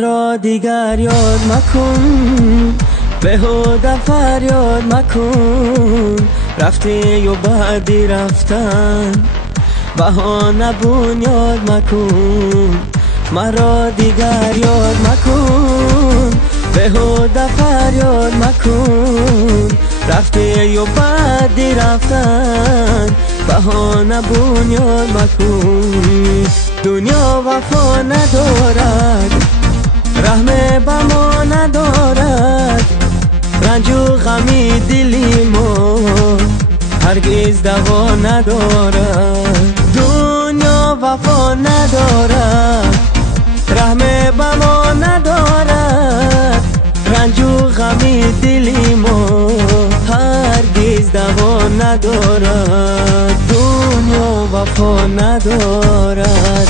مرا دیگر یاد مکن، بهوده فریاد مکن. رفتی و بعدی رفتن، بهانه بنیاد مکن. مرا دیگر یاد مکن، بهوده فریاد مکن. رفتی و بعدی رفتن، بهانه بنیاد مکن. دنیا وفا ندارد، رحم به ما ندارد. رنج و غمی دلی ما هرگز دوا ندارد. دنیا وفا ندارد، رحم به ما ندارد. رنج و غمی دلی ما هرگز دوا ندارد. دنیا وفا ندارد.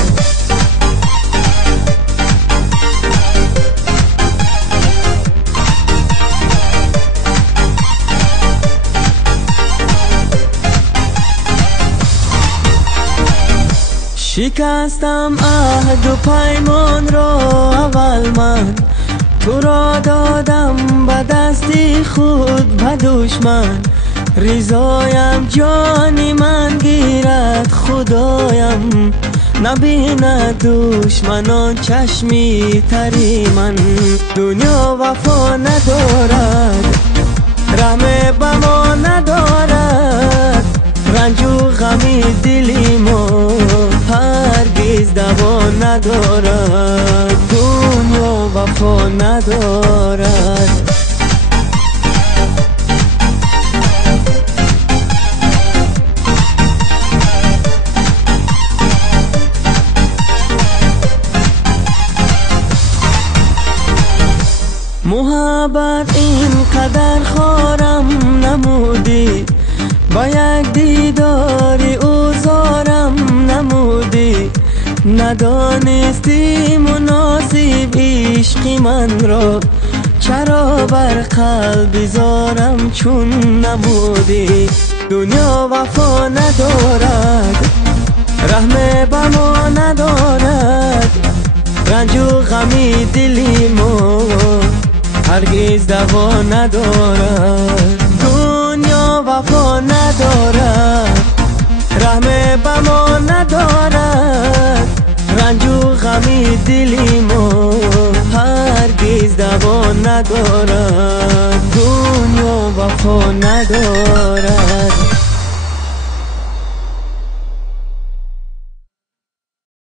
شکستم عهد و پیمان را اول من، تو را دادم به دستی خود به دشمن. رضایم جانی من گیرد خدایم، نبیند دشمنان چشمی تری من. دنیا وفا ندارد، رحم به ما ندارد. رنج و غمی دلی ما هرگز دوا ندارد. دنیا وفا ندارد. محبت این قدر خارم نمودی، با یک دیداری اوزارم نمودی. ندانستی مناسب عشق من را، چرا بر قلب زارم چون نبودی. دنیا وفا ندارد، رحم به ما ندارد. رنج و غمی دلی ما هرگز دوا ندارد. دنیا وفا ندارد، رحم به ما ندارد. رنج و غمی دلی ما هرگز دوا ندارد. دنیا وفا ندارد.